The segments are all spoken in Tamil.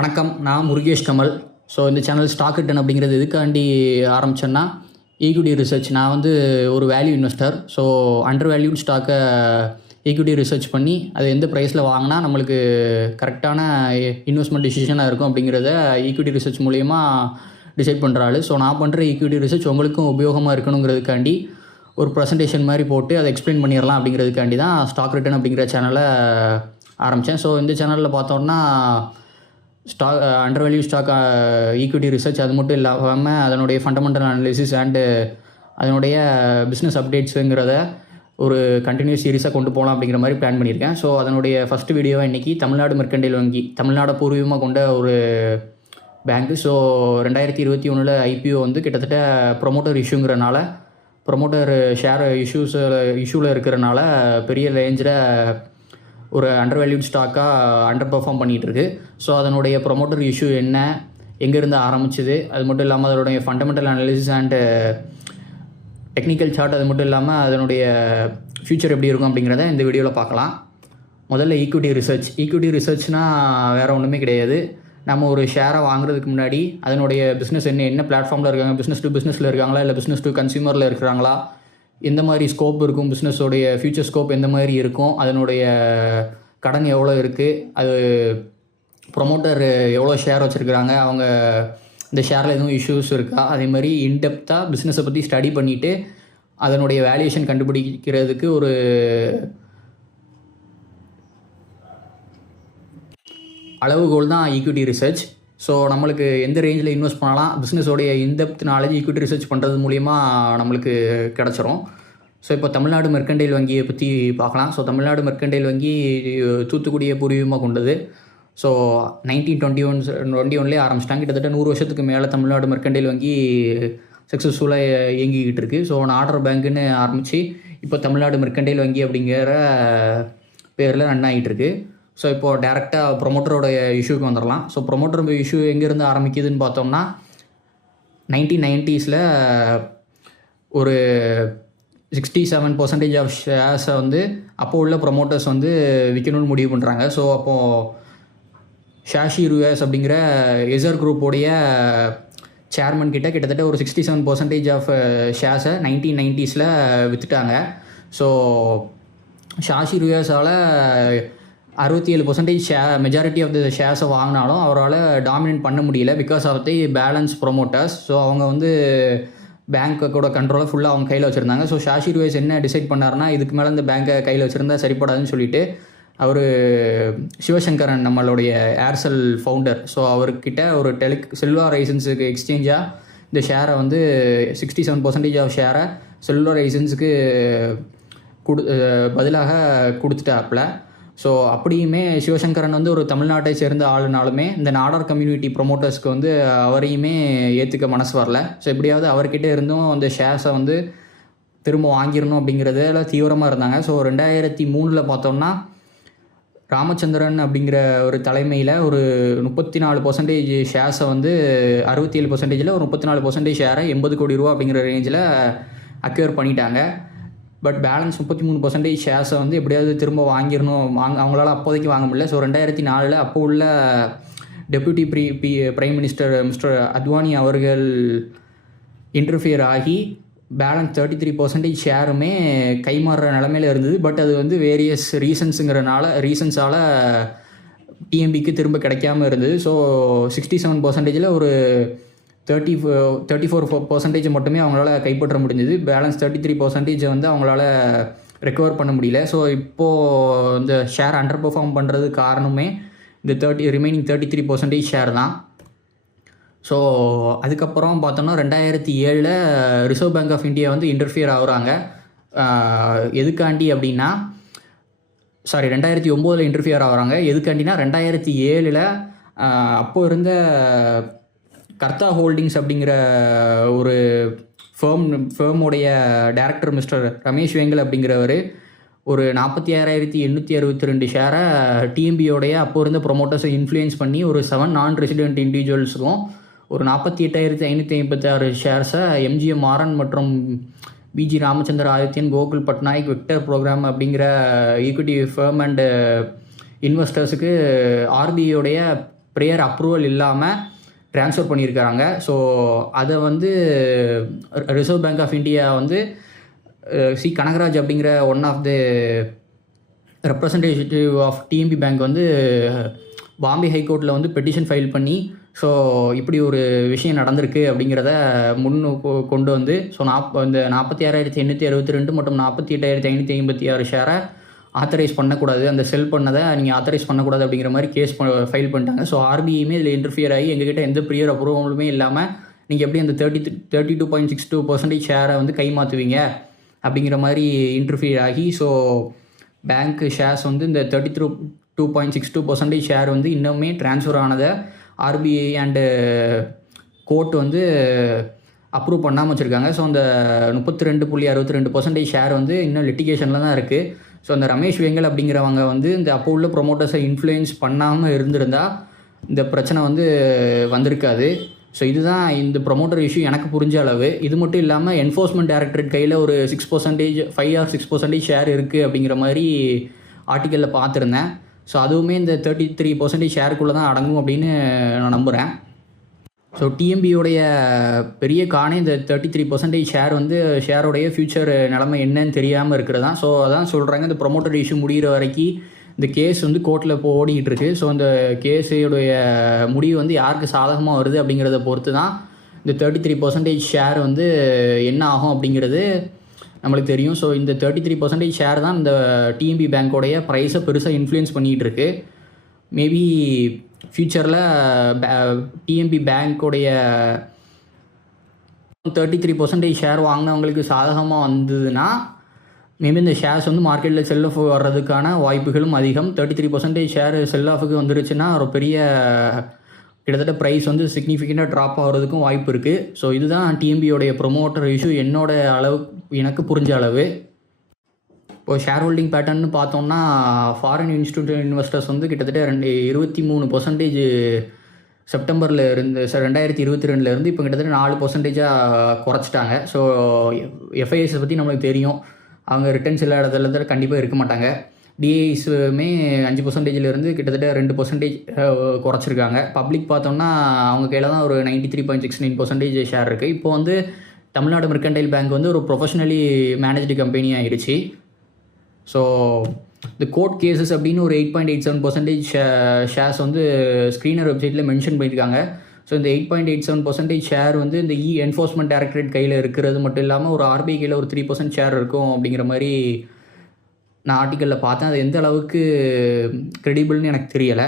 வணக்கம், நான் முருகேஷ் கமல். ஸோ இந்த சேனல் ஸ்டாக் ரிட்டர்ன் அப்படிங்கிறது எதுக்காண்டி ஆரம்பித்தேன்னா, ஈக்விட்டி ரிசர்ச். நான் வந்து ஒரு value investor. So under valued ஸ்டாக்கை ஈக்விட்டி ரிசர்ச் பண்ணி அது எந்த ப்ரைஸில் வாங்கினா நம்மளுக்கு கரெக்டான இன்வெஸ்ட்மெண்ட் டிசிஷனாக இருக்கும் அப்படிங்கிறத ஈக்விட்டி ரிசர்ச் மூலயமா டிசைட் பண்ணுறாள். ஸோ நான் பண்ணுற ஈக்விட்டி ரிசர்ச் உங்களுக்கும் உபயோகமாக இருக்கணுங்கிறதுக்காண்டி ஒரு ப்ரெசன்டேஷன் மாதிரி போட்டு அதை எக்ஸ்பிளைன் பண்ணிடலாம் அப்படிங்கிறதுக்காண்டி தான் ஸ்டாக் ரிட்டர்ன் அப்படிங்கிற சேனலை ஆரம்பித்தேன். ஸோ இந்த சேனலில் பார்த்தோன்னா stock undervalue stock equity research அது மட்டும் இல்லாமல் அதனுடைய ஃபண்டமெண்டல் அனாலிசிஸ் அண்டு அதனுடைய பிஸ்னஸ் அப்டேட்ஸுங்கிறத ஒரு கண்டினியூஸ் சீரீஸாக கொண்டு போகலாம் அப்படிங்கிற மாதிரி பிளான் பண்ணியிருக்கேன். ஸோ அதனுடைய ஃபஸ்ட்டு வீடியோவை இன்றைக்கி தமிழ்நாடு மெர்கன்டைல் வங்கி, தமிழ்நாடு பூர்வீகமாக கொண்ட ஒரு பேங்க்கு. ஸோ 2021 ஐபிஓ வந்து கிட்டத்தட்ட ப்ரொமோட்டர் இஷ்யூங்கிறனால, ப்ரொமோட்டர் ஷேர் இஷ்யூவில் இருக்கிறனால பெரிய ரேஞ்சில் ஒரு அண்டர் வேல்யூட் ஸ்டாக்காக அண்டர் பெர்ஃபார்ம் பண்ணிகிட்ருக்கு. ஸோ அதனுடைய ப்ரொமோட்டர் இஷ்யூ என்ன, எங்கேருந்து ஆரம்பிச்சுது, அது மட்டும் இல்லாமல் அதனுடைய fundamental analysis and technical chart, அது மட்டும் இல்லாமல் அதனுடைய ஃப்யூச்சர் எப்படி இருக்கும் அப்படிங்கிறத இந்த வீடியோவில் பார்க்கலாம். முதல்ல ஈக்விட்டி ரிசர்ச். ஈக்விட்டி ரிசர்ச்னால் வேறு ஒன்றுமே கிடையாது. நம்ம ஒரு ஷேரை வாங்குறதுக்கு முன்னாடி அதனுடைய பிஸ்னஸ் என்ன பிளாட்ஃபார்மில் இருக்காங்க, பிஸ்னஸ் டு பிஸ்னஸில் இருக்காங்களா இல்லை பிஸ்னஸ் டு கன்சியூமரில் இருக்கிறாங்களா, எந்த மாதிரி ஸ்கோப் இருக்கும், பிஸ்னஸோடைய ஃப்யூச்சர் ஸ்கோப் எந்த மாதிரி இருக்கும், அதனுடைய கடன் எவ்வளோ இருக்குது, அது ப்ரொமோட்டர் எவ்வளோ ஷேர் வச்சுருக்கிறாங்க, அவங்க இந்த ஷேரில் எதுவும் இஷ்யூஸ் இருக்கா, அதே மாதிரி இன்டெப்த்தாக பிஸ்னஸை பற்றி ஸ்டடி பண்ணிவிட்டு அதனுடைய வேல்யூஷன் கண்டுபிடிக்கிறதுக்கு ஒரு அளவுகோல் தான் ஈக்விட்டி ரிசர்ச். ஸோ நம்மளுக்கு எந்த ரேஞ்சில் இன்வெஸ்ட் பண்ணலாம், பிஸ்னஸோடைய இன்டெப்த் நாலேஜ் ஈக்விட்டி ரிசர்ச் பண்ணுறது மூலிமா நம்மளுக்கு கிடச்சிரும். ஸோ இப்போ தமிழ்நாடு மெர்கன்டைல் வங்கியை பற்றி பார்க்கலாம். ஸோ தமிழ்நாடு மெர்கன்டைல் வங்கி தூத்துக்குடியை பூர்வீகமாக கொண்டது. ஸோ 1921 ஆரம்பிச்சிட்டாங்க. கிட்டத்தட்ட 100 வருஷத்துக்கு மேலே தமிழ்நாடு மெர்கன்டைல் வங்கி சக்ஸஸ்ஃபுல்லாக இயங்கிக்கிட்டு இருக்குது. ஸோ ஆர்டர் பேங்க்குன்னு ஆரம்பித்து இப்போ தமிழ்நாடு மெர்கன்டைல் வங்கி அப்படிங்கிற பேரில் ரன் ஆகிட்டு இருக்குது. ஸோ இப்போது டேரெக்டாக ப்ரொமோட்டரோட இஷ்யூக்கு வந்துடலாம். ஸோ ப்ரொமோட்டர் இஷ்யூ எங்கேருந்து ஆரம்பிக்குதுன்னு பார்த்தோம்னா, 1990s ஒரு 67% ஆஃப் ஷேர்ஸை வந்து அப்போது உள்ள ப்ரொமோட்டர்ஸ் வந்து விற்கணும்னு முடிவு பண்ணுறாங்க. ஸோ அப்போது ஷாஷி ருயாஸ் அப்படிங்கிற எசர் குரூப்போடைய சேர்மன் கிட்டத்தட்ட ஒரு 67% ஆஃப் ஷேர்ஸை 1990s விற்றுட்டாங்க. ஸோ ஷாஷி ருயாஸால் 67% மெஜாரிட்டி ஆஃப் த ஷேர்ஸை வாங்கினாலும் அவரால் டாமினேட் பண்ண முடியல, because of the balance promoters. So அவங்க வந்து பேங்க்கோட கண்ட்ரோலை ஃபுல்லாக அவங்க கையில் வச்சுருந்தாங்க. ஸோ ஷாஷி ருயாஸ் என்ன டிசைட் பண்ணார்னா, இதுக்கு மேலே இந்த பேங்க்கை கையில் வச்சுருந்தா சரிப்படாதுன்னு சொல்லிட்டு அவர் சிவசங்கரன், நம்மளுடைய ஏர்செல் ஃபவுண்டர், ஸோ அவர்கிட்ட ஒரு செல்லுலார் லைசன்ஸுக்கு எக்ஸ்சேஞ்சாக இந்த ஷேரை வந்து 67% ஆஃப் ஷேரை செல்லுலார் லைசன்ஸுக்கு பதிலாக கொடுத்துட்டாப்புல. ஸோ அப்படியுமே சிவசங்கரன் வந்து ஒரு தமிழ்நாட்டை சேர்ந்த ஆளுனாலுமே இந்த நாடார் கம்யூனிட்டி ப்ரொமோட்டர்ஸ்க்கு வந்து அவரையுமே ஏற்றுக்க மனசு வரல. ஸோ எப்படியாவது அவர்கிட்ட இருந்தும் அந்த ஷேர்ஸை வந்து திரும்ப வாங்கிடணும் அப்படிங்கிறதுல தீவிரமாக இருந்தாங்க. ஸோ 2003 பார்த்தோம்னா ராமச்சந்திரன் அப்படிங்கிற ஒரு தலைமையில் ஒரு 34% ஷேர்ஸை வந்து 67%, ஒரு 34% ஷேரை 80 கோடி ரூபா அப்படிங்கிற ரேஞ்சில் அக்யூர் பண்ணிட்டாங்க. பட் பேலன்ஸ் 33% ஷேர்ஸை வந்து எப்படியாவது திரும்ப வாங்கிடணும், அவங்களால அப்போதைக்கு வாங்க முடியல. ஸோ 2004 அப்போ உள்ள deputy prime minister mister Advani அவர்கள் இன்டர்ஃபியர் ஆகி பேலன்ஸ் 33% ஷேருமே கைமாறுற நிலமையில் இருந்தது. பட் அது வந்து வேரியஸ் ரீசன்ஸால் டிஎம்பிக்கு திரும்ப கிடைக்காமல் இருந்தது. ஸோ 67%ல் ஒரு 34% மட்டுமே அவங்களால கைப்பற்ற முடிஞ்சது. பேலன்ஸ் 33% வந்து அவங்களால ரெக்கவர் பண்ண முடியல. ஸோ இப்போது இந்த ஷேர் அண்டர் பெர்ஃபார்ம் பண்ணுறது காரணமே இந்த ரிமைனிங் 33% ஷேர் தான். ஸோ அதுக்கப்புறம் பார்த்தோம்னா 2007 ரிசர்வ் பேங்க் ஆஃப் இந்தியா வந்து இன்டர்ஃபியர் ஆகுறாங்க. எதுக்காண்டி அப்படின்னா, 2009 இன்டர்ஃபியர் ஆகுறாங்க. எதுக்காண்டினா 2007 அப்போது இருந்த கர்த்தா ஹோல்டிங்ஸ் அப்படிங்கிற ஒரு ஃபேமுடைய டைரக்டர் மிஸ்டர் ரமேஷ் வெங்கல் அப்படிங்கிறவர் ஒரு 46,862 ஷேரை டிஎம்பியோடைய அப்போ இருந்த ப்ரொமோட்டர்ஸை இன்ஃப்ளூயன்ஸ் பண்ணி ஒரு 7 நான் ரெசிடென்ட் இண்டிவிஜுவல்ஸுக்கும் ஒரு 48,556 ஷேர்ஸை எம்ஜிஎம் ஆரன் மற்றும் PG Ramachandra Adityan, Gokul Patnaik, Victor programme அப்படிங்கிற ஈக்விட்டி ஃபேம் அண்டு இன்வெஸ்டர்ஸுக்கு ஆர்பிஐயோடைய ப்ரேயர் அப்ரூவல் இல்லாமல் ட்ரான்ஸ்ஃபர் பண்ணியிருக்காங்க. ஸோ அதை வந்து ரிசர்வ் பேங்க் ஆஃப் இந்தியா வந்து கனகராஜ் அப்படிங்கிற one of the representative of TMB bank வந்து பாம்பே ஹைகோர்ட்டில் வந்து பெட்டிஷன் ஃபைல் பண்ணி ஸோ இப்படி ஒரு விஷயம் நடந்திருக்கு அப்படிங்கிறத கொண்டு வந்து ஸோ இந்த 46,862 மற்றும் 48,556 ஷேரை ஆத்தரைஸ் பண்ணக்கூடாது, அந்த செல் பண்ணதை நீங்கள் ஆத்தரைஸ் பண்ணக்கூடாது அப்படிங்கிற மாதிரி கேஸ் ஃபைல் பண்ணிட்டாங்க. ஸோ ஆர்பிஐயுமே இதில் இன்டர்ஃபியர் ஆகி எங்ககிட்ட எந்த ப்ரியர் அப்ரூவலுமே இல்லாமல் நீங்கள் எப்படி அந்த 32.62% ஷேரை வந்து கைமாற்றுவீங்க அப்படிங்கிற மாதிரி இன்டர்ஃபியர் ஆகி ஸோ பேங்க் ஷேர்ஸ் வந்து இந்த 32.62% ஷேர் வந்து இன்னுமே ட்ரான்ஸ்ஃபர் ஆனதை ஆர்பிஐ அண்டு கோர்ட் வந்து அப்ரூவ் பண்ணாமல் வச்சுருக்காங்க. ஸோ அந்த 32.62% ஷேர் வந்து இன்னும் லிட்டிகேஷனில் தான் இருக்குது. ஸோ அந்த ரமேஷ் வெங்கல் அப்படிங்கிறவங்க வந்து இந்த அப்போ உள்ள ப்ரொமோட்டர்ஸை இன்ஃப்ளூயன்ஸ் பண்ணாமல் இருந்திருந்தால் இந்த பிரச்சனை வந்து வந்திருக்காது. ஸோ இதுதான் இந்த ப்ரொமோட்டர் இஷ்யூ எனக்கு புரிஞ்ச அளவு. இது மட்டும் இல்லாமல் என்ஃபோர்ஸ்மெண்ட் டைரக்டரேட் கையில் ஒரு 6%, 5 or 6% ஷேர் இருக்குது அப்படிங்கிற மாதிரி ஆர்டிக்கலில் பார்த்துருந்தேன். ஸோ அதுவுமே இந்த 33% ஷேருக்குள்ளே தான் அடங்கும் அப்படின்னு நான் நம்புகிறேன். ஸோ டிஎம்பியோடைய பெரிய காணே இந்த 33% ஷேர் வந்து ஷேரோடைய ஃப்யூச்சர் நிலைமை என்னன்னு தெரியாமல் இருக்கிறது தான். ஸோ அதான் சொல்கிறாங்க, இந்த ப்ரொமோட்டர் இஷ்யூ முடிகிற வரைக்கும் இந்த கேஸ் வந்து கோர்ட்டில் இப்போ ஓடிக்கிட்டு இருக்குது. ஸோ அந்த கேஸுடைய முடிவு வந்து யாருக்கு சாதகமாக வருது அப்படிங்கிறத பொறுத்து தான் இந்த 33% ஷேர் வந்து என்ன ஆகும் அப்படிங்கிறது நம்மளுக்கு தெரியும். ஸோ இந்த 33% ஷேர் தான் இந்த டிஎம்பி பேங்க்கோடைய ப்ரைஸை பெருசாக இன்ஃப்ளூயன்ஸ் பண்ணிகிட்டு இருக்கு. மேபி ஃப்யூச்சரில் டிஎம்பி பேங்க்கோடைய 33% ஷேர் வாங்கினவங்களுக்கு சாதகமாக வந்ததுன்னா மேபி இந்த ஷேர்ஸ் வந்து மார்க்கெட்டில் செல் ஆஃப் வர்றதுக்கான வாய்ப்புகளும் அதிகம். 33% ஷேர் செல் ஆஃபுக்கு வந்துருச்சுன்னா ஒரு பெரிய கிட்டத்தட்ட ப்ரைஸ் வந்து சிக்னிஃபிகண்ட்டாக ட்ராப் ஆகிறதுக்கும் வாய்ப்பு இருக்குது. ஸோ இதுதான் டிஎம்பியோடைய ப்ரொமோட்டர் இஷ்யூ என்னோட அளவு, எனக்கு புரிஞ்ச அளவு. இப்போது ஷேர் ஹோல்டிங் பேட்டர்ன்னு பார்த்தோம்னா ஃபாரின் இன்ஸ்டிடியூஷனல் இன்வெஸ்டர்ஸ் வந்து கிட்டத்தட்ட 23% செப்டம்பரில் இருந்து 2022 இப்போ கிட்டத்தட்ட 4% குறைச்சிட்டாங்க. ஸோ எஃப்ஐஎஸை பற்றி நம்மளுக்கு தெரியும், அவங்க ரிட்டர்ன்ஸ் எல்லா இடத்துல கண்டிப்பாக இருக்க மாட்டாங்க. டிஐஸுமே 5% கிட்டத்தட்ட 2% குறைச்சிருக்காங்க. பப்ளிக் பார்த்தோம்னா அவங்க கையில் தான் ஒரு 93.69% ஷேர் இருக்குது. இப்போ வந்து தமிழ்நாடு மெர்கன்டைல் பேங்க் வந்து ஒரு ப்ரொஃபஷனலி மேனேஜ்டு கம்பெனி ஆகிடுச்சு. ஸோ இந்த கோர்ட் கேசஸ் அப்படின்னு ஒரு 8.87% ஷேர்ஸ் வந்து ஸ்க்ரீனர் வெப்சைட்டில் மென்ஷன் பண்ணியிருக்காங்க. ஸோ இந்த 8.87% ஷேர் வந்து இந்த என்ஃபோர்ஸ்மெண்ட் டைரக்டரேட் கையில் இருக்கிறது மட்டும் இல்லாமல் ஒரு ஆர்பிஐ கையில் ஒரு 3% ஷேர் இருக்கும் அப்படிங்கிற மாதிரி நான் ஆர்டிக்கலில் பார்த்தேன். அது எந்த அளவுக்கு க்ரெடிபிள்னு எனக்கு தெரியலை.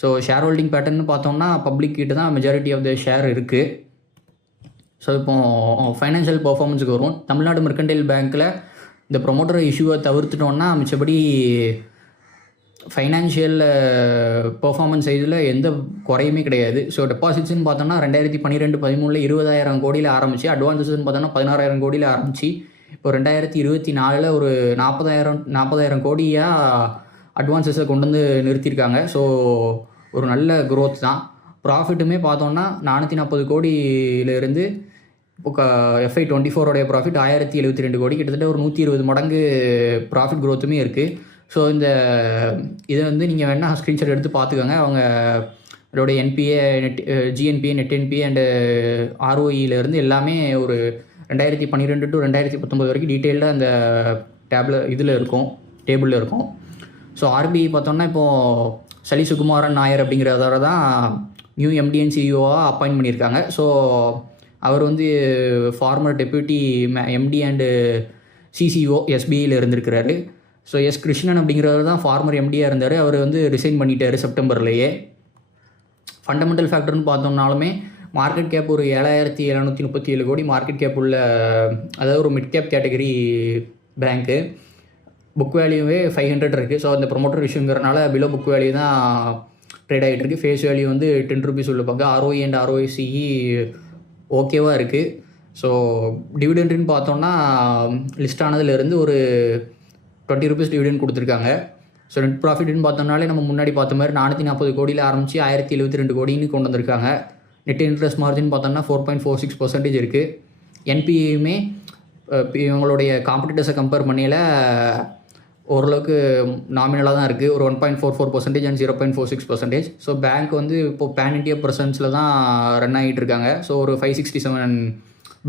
ஸோ ஷேர் ஹோல்டிங் பேட்டர்னு பார்த்தோம்னா பப்ளிக் கிட்ட தான் மெஜாரிட்டி ஆஃப் த ஷேர் இருக்குது. ஸோ இப்போது ஃபைனான்ஷியல் பர்ஃபார்மன்ஸுக்கு வரும். தமிழ்நாடு மெர்கன்டைல் பேங்க்கில் இந்த ப்ரொமோட்டர் இஷ்யூவை தவிர்த்துட்டோன்னா மிச்சபடி ஃபைனான்ஷியல் பர்ஃபார்மன்ஸ் இதில் எந்த குறையுமே கிடையாது. ஸோ டெபாசிட்ஸ்னு பார்த்தோம்னா 2012-13 20,000 கோடியில் ஆரம்பிச்சு, அட்வான்ஸஸ்ன்னு பார்த்தோம்னா 16,000 கோடியில் ஆரம்பிச்சு, இப்போ 2024 ஒரு 40,000 கோடியாக அட்வான்ஸஸை கொண்டு வந்து நிறுத்தியிருக்காங்க. ஸோ ஒரு நல்ல க்ரோத் தான். ப்ராஃபிட்டுமே பார்த்தோம்னா 440 கோடியிலேருந்து இப்போ FY24 ப்ராஃபிட் 1072 கோடி, கிட்டத்தட்ட ஒரு 120 மடங்கு ப்ராஃபிட் க்ரோத்துமே இருக்குது. ஸோ இந்த இதை வந்து நீங்கள் வேணால் ஸ்க்ரீன்ஷாட் எடுத்து பார்த்துக்கோங்க. அவங்க அதோடைய NBA, GNPA, net NBA and ஆர்ஓஇலேருந்து எல்லாமே ஒரு 2012 to 2019 வரைக்கும் டீட்டெயில்டாக அந்த இதில் இருக்கும், டேபிளில் இருக்கும். ஸோ ஆர்பிஐ பார்த்தோம்னா இப்போது சலி சுகுமாரன் நாயர் அப்படிங்கிறதோட தான் நியூ எம்டிஎன் சிஇஓவாக அப்பாயின்ட் பண்ணியிருக்காங்க. ஸோ அவர் வந்து former deputy MD and CCO எஸ்பிஐயில் இருந்திருக்கிறாரு. ஸோ எஸ் கிருஷ்ணன் அப்படிங்கிறவர் தான் ஃபார்மர் எம்டியாக இருந்தார். அவர் வந்து ரிசைன் பண்ணிட்டார் செப்டம்பர்லேயே. ஃபண்டமெண்டல் ஃபேக்டர்னு பார்த்தோம்னாலுமே மார்க்கெட் கேப் ஒரு 7,737 கோடி மார்க்கெட் கேப் உள்ள, அதாவது ஒரு மிட் கேப் கேட்டகரி பேங்க்கு. புக் வேல்யூவே 500 இருக்குது. ஸோ அந்த ப்ரொமோட்டர் இஷ்யூங்கிறனால பிலோ புக் வேல்யூ தான் ட்ரேட் ஆகிட்டு இருக்குது. ஃபேஸ் வேல்யூ வந்து 10 rupees உள்ள பக்கம். ஆர்ஓஇ அண்ட் ஆர்ஓஇசிஇ ஓகேவாக இருக்குது. ஸோ டிவிடெண்ட்னு பார்த்தோம்னா லிஸ்ட் ஆனதுலேருந்து ஒரு 20 rupees டிவிடெண்ட் கொடுத்துருக்காங்க. ஸோ நெட் ப்ராஃபிட்னு பார்த்தோம்னாலே நம்ம முன்னாடி பார்த்த மாதிரி 440 கோடியில் ஆரம்பித்து 1072 கோடின்னு கொண்டு வந்திருக்காங்க. நெட் இன்ட்ரெஸ்ட் மார்ஜின் பார்த்தோம்னா 4.46% இருக்குது. என்பிஏயுமே இவங்களுடைய காம்படிட்டர்ஸை கம்பேர் பண்ணியில் ஓரளவுக்கு நாமினலாக தான் இருக்குது. ஒரு 1.44% அண்ட் 0.46%. ஸோ பேங்க் வந்து இப்போது பேன் இண்டியா ப்ரெசன்ஸில் தான் ரன் ஆகிட்டு இருக்காங்க. ஸோ ஒரு 567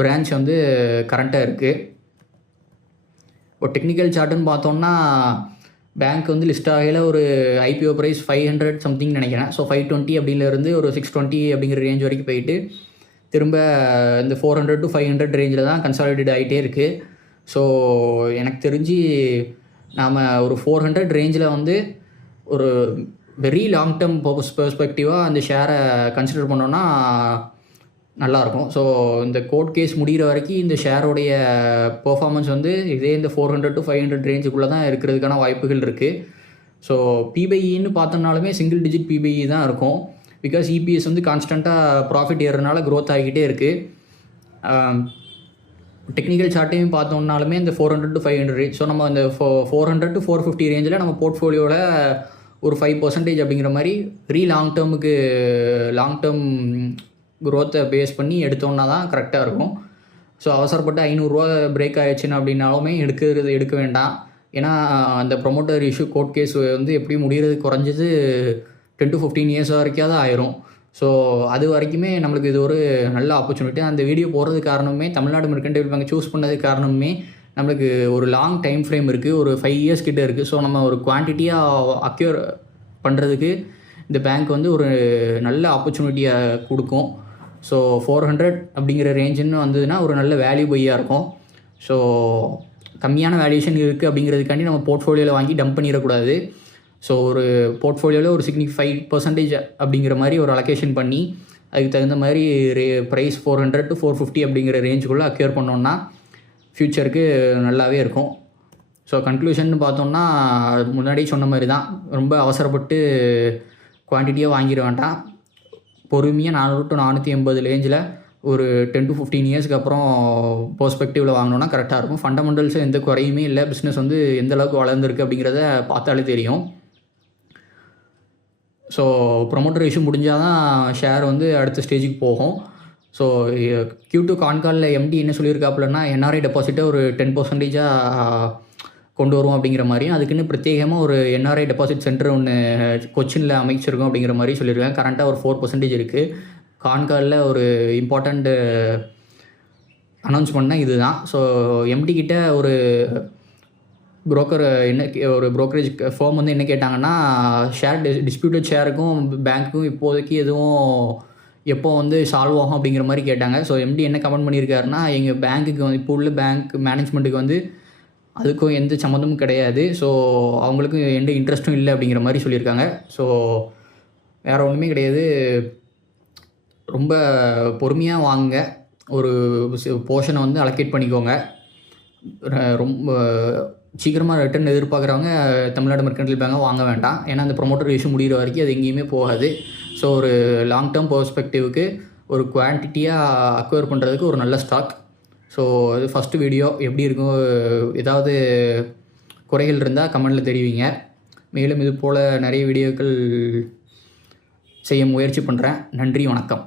பிரான்ச் வந்து கரண்ட்டாக இருக்குது. இப்போ டெக்னிக்கல் சார்ட்டுன்னு பார்த்தோம்னா பேங்க் வந்து லிஸ்ட் ஆகையில் ஒரு ஐபிஓ ப்ரைஸ் 500 சம்திங் நினைக்கிறேன். ஸோ 520 அப்படின்லேருந்து ஒரு 620 அப்படிங்கிற ரேஞ்ச் வரைக்கும் போயிட்டு திரும்ப இந்த 400 to 500 ரேஞ்சில் தான் கன்சாலிடேட் ஆகிட்டே இருக்குது. ஸோ எனக்கு தெரிஞ்சு நாம் ஒரு 400 ரேஞ்சில் வந்து ஒரு வெரி லாங் டேர்ம் பெர்ஸ்பெக்டிவாக அந்த ஷேரை கன்சிடர் பண்ணோன்னா நல்லாயிருக்கும். ஸோ இந்த கோர்ட் கேஸ் முடிகிற வரைக்கும் இந்த ஷேரோடைய பெர்ஃபார்மன்ஸ் வந்து இதே இந்த 400 to 500 ரேஞ்சுக்குள்ளே தான் இருக்கிறதுக்கான வாய்ப்புகள் இருக்குது. ஸோ பிபிஇன்னு பார்த்தோம்னாலுமே சிங்கிள் டிஜிட் பிபிஇ தான் இருக்கும். பிகாஸ் இபிஎஸ் வந்து கான்ஸ்டண்ட்டாக ப்ராஃபிட் ஏறுறதுனால க்ரோத் ஆகிக்கிட்டே இருக்குது. டெக்னிக்கல் சார்ட்டையும் பார்த்தோம்னாலுமே இந்த 400 to 500 ரேஞ்ச். ஸோ நம்ம இந்த 400 to 450 ரேஞ்சில் நம்ம போர்ட்ஃபோலியோவில் ஒரு 5% அப்படிங்கிற மாதிரி வெரி லாங் டேர்ம் க்ரோத்தை பேஸ் பண்ணி எடுத்தோன்னா தான் கரெக்டாக இருக்கும். ஸோ அவசரப்பட்டு 500 பிரேக் ஆகிடுச்சுன்னு அப்படின்னாலுமே எடுக்க வேண்டாம். ஏன்னா அந்த ப்ரொமோட்டர் இஷ்யூ கோர்ட் கேஸ் வந்து எப்படி முடிகிறது குறைஞ்சது 10 to 15 இயர்ஸ் வரைக்கும் தான் ஆயிரும். ஸோ அது வரைக்குமே நம்மளுக்கு இது ஒரு நல்ல ஆப்பர்ச்சுனிட்டி. அந்த வீடியோ போகிறதுக்கு காரணமே தமிழ்நாடு மெர்கன்டைல் பேங்க் சூஸ் பண்ணதுக்கு காரணமே நம்மளுக்கு ஒரு லாங் டைம் ஃப்ரேம் இருக்குது, ஒரு 5 இயர்ஸ் கிட்டே இருக்குது. ஸோ நம்ம ஒரு குவான்டிட்டியாக அக்யூர் பண்ணுறதுக்கு இந்த பேங்க் வந்து ஒரு நல்ல ஆப்பர்ச்சுனிட்டியை கொடுக்கும். ஸோ 400 அப்படிங்கிற ரேஞ்சுன்னு வந்ததுன்னா ஒரு நல்ல வேல்யூ பையாக இருக்கும். ஸோ கம்மியான வேல்யூஷன் இருக்குது அப்படிங்கிறதுக்காண்டி நம்ம போர்ட்ஃபோலியோவில் வாங்கி டம்ப் பண்ணிடக்கூடாது. ஸோ ஒரு போர்ட்ஃபோலியோவில் ஒரு 5% அப்படிங்கிற மாதிரி ஒரு அலோகேஷன் பண்ணி அதுக்கு தகுந்த மாதிரி ப்ரைஸ் 400 to 450 அப்படிங்கிற ரேஞ்சுக்குள்ளே அக்யூர் பண்ணோன்னா ஃப்யூச்சருக்கு நல்லாவே இருக்கும். ஸோ கன்க்ளூஷன் பார்த்தோம்னா முன்னாடி சொன்ன மாதிரி தான், ரொம்ப அவசரப்பட்டு குவான்டிட்டியாக வாங்கிட வேண்டாம். பொறுமையாக 400 to 480 ரேஞ்சில் ஒரு 10 to 15 இயர்ஸ்க்கு அப்புறம் பெர்ஸ்பெக்டிவில் வாங்கினோன்னா கரெக்டாக இருக்கும். ஃபண்டமெண்டல்ஸ் எந்த குறையுமே இல்லை, பிஸ்னஸ் வந்து எந்த அளவுக்கு வளர்ந்துருக்கு அப்படிங்கிறத பார்த்தாலே தெரியும். ஸோ ப்ரொமோட்டர் இஷ்யூ முடிஞ்சால் தான் ஷேர் வந்து அடுத்த ஸ்டேஜுக்கு போகும். ஸோ Q2 கான்காலில் எம்டி என்ன சொல்லியிருக்காப்புலன்னா என்ஆர்ஐ டெபாசிட்டை ஒரு 10% கொண்டு வருவோம் அப்படிங்கிற மாதிரியும், அதுக்குன்னு பிரத்யேகமாக ஒரு என்ஆர்ஐ டெபாசிட் சென்டர் ஒன்று கொச்சினில் அமைச்சிருக்கோம் அப்படிங்கிற மாதிரி சொல்லியிருக்காங்க. கரண்ட்டாக ஒரு 4% இருக்குது. கான்காலில் ஒரு இம்பார்ட்டண்ட் அனௌன்ஸ்மெண்ட் தான் இது தான். ஸோ எம்டி கிட்ட ஒரு ஒரு ப்ரோக்கரேஜ் ஃபார்ம் வந்து என்ன கேட்டாங்கன்னா, டிஸ்பியூட்டட் ஷேருக்கும் பேங்க்குக்கும் இப்போதைக்கு எதுவும் எப்போ வந்து சால்வ் ஆகும் அப்படிங்கிற மாதிரி கேட்டாங்க. ஸோ எம்டி என்ன கமெண்ட் பண்ணியிருக்காருன்னா, எங்கள் பேங்க்குக்கு வந்து இப்போ உள்ள பேங்க் மேனேஜ்மெண்ட்டுக்கு வந்து அதுக்கும் எந்த சம்மந்தமும் கிடையாது. ஸோ அவங்களுக்கு எந்த இன்ட்ரெஸ்ட்டும் இல்லை அப்படிங்கிற மாதிரி சொல்லியிருக்காங்க. ஸோ வேறு ஒன்றுமே கிடையாது, ரொம்ப பொறுமையாக வாங்க, ஒரு போர்ஷனை வந்து அலோகேட் பண்ணிக்கோங்க. ரொம்ப சீக்கிரமாக ரிட்டர்ன் எதிர்பார்க்குறவங்க தமிழ்நாடு மெர்கன்டைல் பேங்கை வாங்க வேண்டாம். ஏன்னா அந்த ப்ரொமோட்டர் இஷ்யூ முடிகிற வரைக்கும் அது எங்கேயுமே போகாது. ஸோ ஒரு லாங் டேர்ம் பெர்ஸ்பெக்டிவ்க்கு ஒரு குவான்டிட்டியாக அக்வயர் பண்ணுறதுக்கு ஒரு நல்ல ஸ்டாக். ஸோ இது ஃபஸ்ட்டு வீடியோ எப்படி இருக்கும், ஏதாவது குறைகள் இருந்தால் கமெண்டில் தெரிவிங்க. மேலும் இது போல் நிறைய வீடியோக்கள் செய்ய முயற்சி பண்ணுறேன். நன்றி, வணக்கம்.